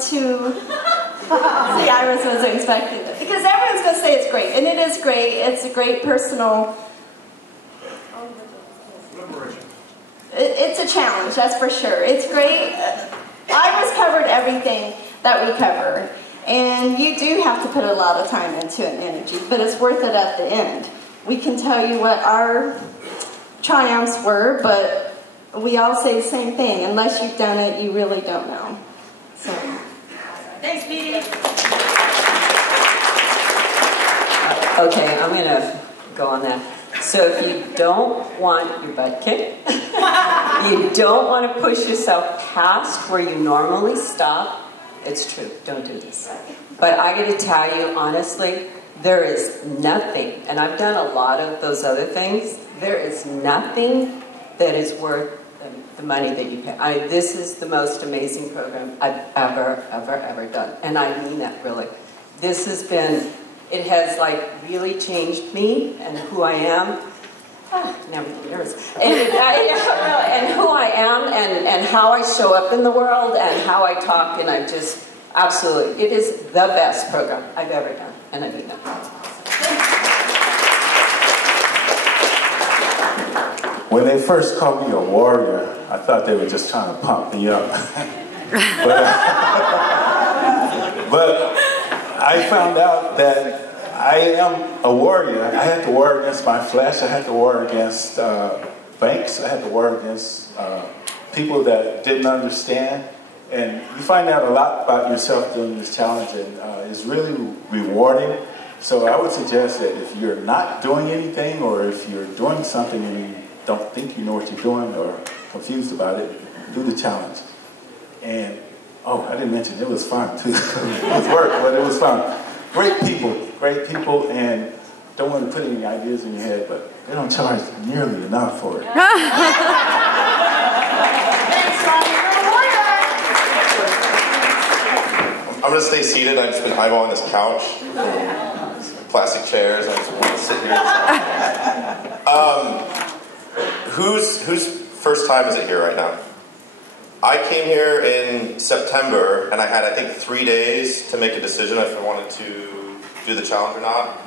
to... See, Iris wasn't expecting it. Because everyone's going to say it's great, and it is great. It's a great personal... It's a challenge, that's for sure. It's great. Iris covered everything that we covered. And you do have to put a lot of time into it and energy, but it's worth it at the end. We can tell you what our triumphs were, but we all say the same thing. Unless you've done it, you really don't know. So. Thanks, Petey. Okay, I'm going to go on that. So if you don't want your butt kicked, you don't want to push yourself past where you normally stop, it's true, don't do this. But I got to tell you, honestly, there is nothing, and I've done a lot of those other things, there is nothing that is worth the money that you pay. This is the most amazing program I've ever done. And I mean that really. This has been, it has like really changed me and who I am. Now I'm getting nervous. And who I am and how I show up in the world and how I talk, and I just, absolutely, it is the best program I've ever done. And I mean that. When they first called me a warrior, I thought they were just trying to pump me up. but I found out that I am a warrior. I had to war against my flesh. I had to war against banks. I had to war against people that didn't understand. And you find out a lot about yourself during this challenge, and it's really rewarding. So I would suggest that if you're not doing anything, or if you're doing something and you don't think you know what you're doing or confused about it, do the challenge. And, oh, I didn't mention, it was fun too. It was work, but it was fun. Great people, and don't want to put any ideas in your head, but they don't charge nearly enough for it. I'm going to stay seated. I've just been eyeballing this couch. Plastic chairs. I just want to sit here. Whose first time is it here right now? I came here in September, and I had, I think, 3 days to make a decision if I wanted to do the challenge or not.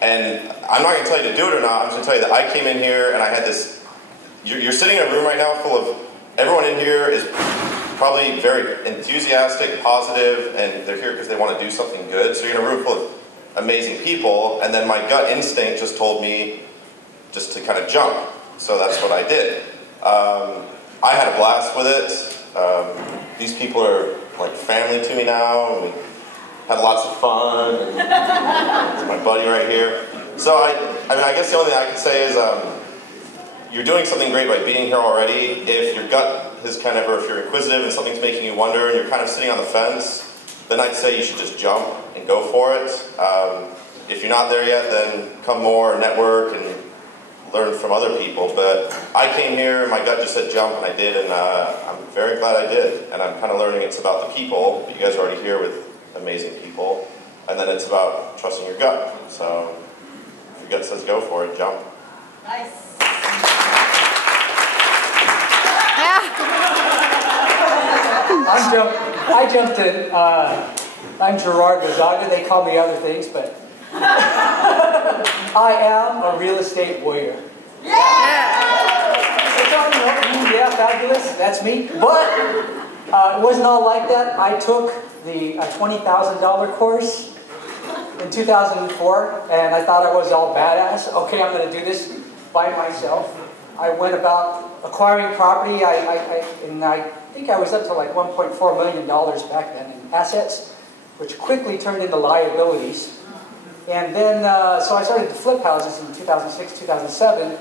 And I'm not going to tell you to do it or not. I'm just going to tell you that I came in here, and I had this... You're sitting in a room right now full of... Everyone in here is probably very enthusiastic, positive, and they're here because they want to do something good. So you're in a room full of amazing people, and then my gut instinct just told me just to kind of jump. So that's what I did. I had a blast with it. These people are like family to me now. And we had lots of fun. And it's my buddy right here. So I mean, I guess the only thing I can say is you're doing something great by being here already. If your gut has kind of, or if you're inquisitive and something's making you wonder and you're kind of sitting on the fence, then I'd say you should just jump and go for it. If you're not there yet, then come more, network, and learn from other people. But I came here and my gut just said jump, and I did, and I'm very glad I did. And I'm kind of learning it's about the people. But you guys are already here with amazing people. And then it's about trusting your gut. So if your gut says go for it, jump. Nice. I jumped in. I'm Gerard Gonzaga. They call me other things, but I am a real estate warrior. Yeah! Yeah, fabulous. That's me. But it wasn't all like that. I took the $20,000 course in 2004, and I thought I was all badass. Okay, I'm going to do this by myself. I went about acquiring property. I think I was up to like $1.4 million back then in assets, which quickly turned into liabilities. And then, so I started to flip houses in 2006, 2007,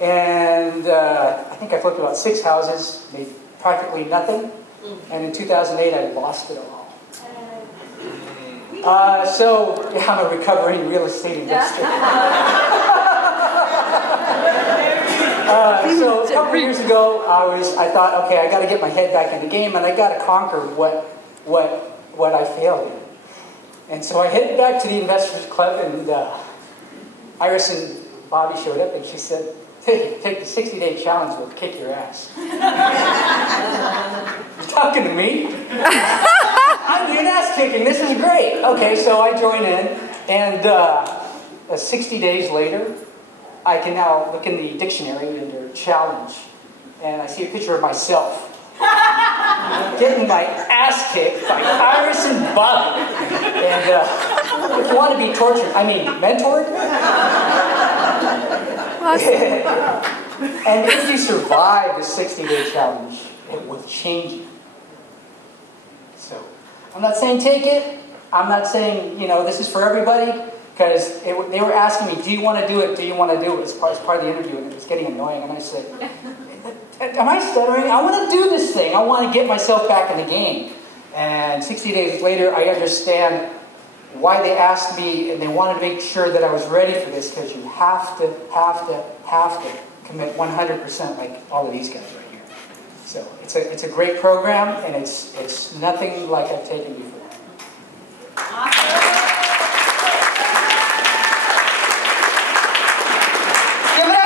and I think I flipped about 6 houses, made practically nothing, and in 2008 I lost it all. So, yeah, I'm a recovering real estate investor. So a couple years ago, I thought, okay, I got to get my head back in the game, and I got to conquer what I failed in. And so I headed back to the Investors Club, and Iris and Bobby showed up, and she said, "Hey, take the 60-day challenge, we'll kick your ass." You talking to me? I'm okay, so I join in, and 60 days later, I can now look in the dictionary under challenge, and I see a picture of myself getting my ass kicked by Iris and Bobby. And if you want to be tortured, I mean mentored. And if you survive the 60-day challenge, it will change you. So, I'm not saying take it. I'm not saying, this is for everybody. Because they were asking me, do you want to do it? Do you want to do it? It's part of the interview, and it was getting annoying. And I said, am I stuttering? I want to do this thing. I want to get myself back in the game. And 60 days later, I understand why they asked me, and they wanted to make sure that I was ready for this, because you have to commit 100% like all of these guys right here. So it's a great program, and it's nothing like I've taken before.